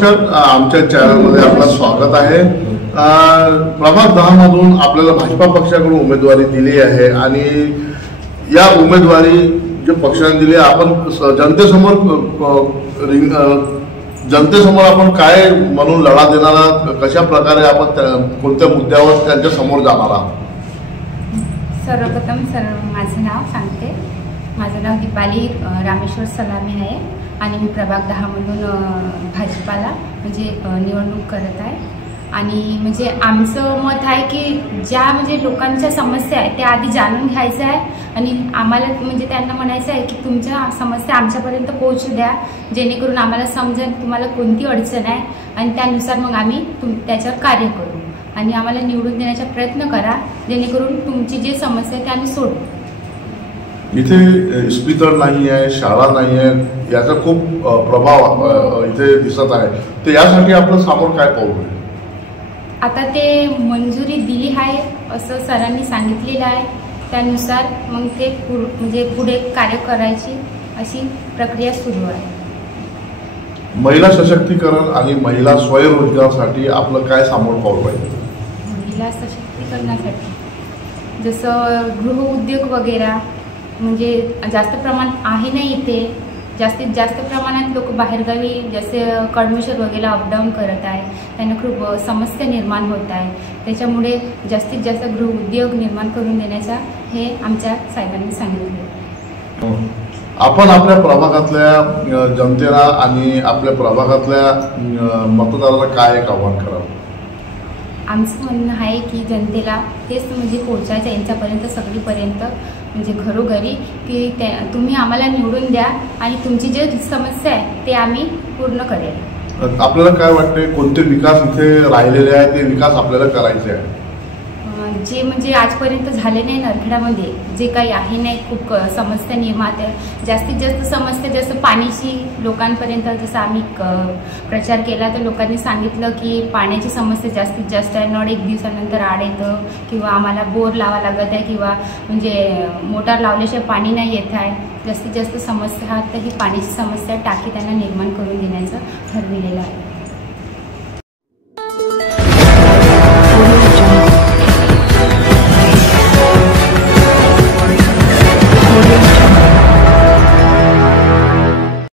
नमस्कार, आमच्या चॅनलमध्ये आपलं स्वागत आहे। प्रभाग 10 मधून आपल्याला भाजपा पक्षाकडून उमेदवारी दिली आहे आणि या उमेदवारी जे पक्षाने दिली आपण जनतेसमोर आपण काय म्हणून लढा देणार आहात, कशा प्रकारे आपण कोणत्या मुद्द्यावर त्यांच्या समोर जाणार आहात? सर्वप्रथम माझं नाव सांगते। माझं नाव दीपाली रामेश्वर सलामी आहे आणि मी प्रभाग 10 मधून भाजपाला म्हणजे निवडणूक करत आहे। आणि म्हणजे आमचं मत आहे की ज्या म्हणजे लोकांच्या समस्या आहे त्या आधी जाणून घ्यायचं आहे आणि आम्हाला म्हणजे त्यांना म्हणायचं आहे की तुमच्या समस्या आमच्यापर्यंत पोहोचू द्या, जेणेकरून आम्हाला समजेल तुम्हाला कोणती अडचण आहे आणि त्यानुसार मग आम्ही त्याच्यावर कार्य करू आणि आम्हाला निवडून देण्याचा प्रयत्न करा, जेणेकरून तुमची जी समस्या आहे त्या आम्ही सोडू। इथे इस्पितळ नाही आहे, शाळा नाही आहे, याचा खूप प्रभाव इथे दिसत आहे। तर यासाठी आपलं समोर काय पाऊल आहे? आता ते मंजुरी दिली आहे असं सरांनी सांगितलेलं आहे, त्यानुसार मग ते म्हणजे पुढे कार्य करायची अशी प्रक्रिया सुरू आहे। महिला सशक्तीकरण आणि महिला स्वयंरोजगारासाठी आपलं काय समोर पाऊल पाहिजे? महिला सशक्तीकरणासाठी जसं गृहउद्योग वगैरे म्हणजे जास्त प्रमाणात आहे नाही, इथे जास्तीत जास्त प्रमाणात लोक बाहेरगावी जसे कळमेश्वर वगैरे अपडाऊन करत आहे, त्यांना खूप समस्या निर्माण होत आहे। त्याच्यामुळे जास्तीत जास्त गृहउद्योग निर्माण करून देण्याचा हे आमच्या साहेबांनी सांगितले। आपण आपल्या प्रभागातल्या जनतेला आणि आपल्या प्रभागातल्या मतदाराला काय एक आव्हान करावं? आमचं म्हणणं आहे की जनतेला तेच म्हणजे पोहोचायचं यांच्यापर्यंत, सगळीपर्यंत म्हणजे घरोघरी की तुम्ही आम्हाला निवडून द्या आणि तुमची जे समस्या आहे ते आम्ही पूर्ण करेल। आपल्याला काय वाटते कोणते विकास इथे राहिलेले आहे ते विकास आपल्याला करायचे आहे? जे म्हणजे आजपर्यंत झाले नाही नरखेडामध्ये जे काही आहे नाही, खूप समस्या निर्माण आहे। जास्तीत जास्त समस्या जसं पाण्याची लोकांपर्यंत जसं आम्ही प्रचार केला तर लोकांनी सांगितलं की पाण्याची समस्या जास्तीत जास्त आहे, नळ 1 दिवसानंतर आड येतं किंवा आम्हाला बोर लावा लागत आहे किंवा म्हणजे मोटार लावल्याशिवाय पाणी नाही येत आहे। जास्तीत जास्त समस्या हा तर ही पाण्याची समस्या टाकी त्यांना निर्माण करून देण्याचं ठरविलेलं आहे।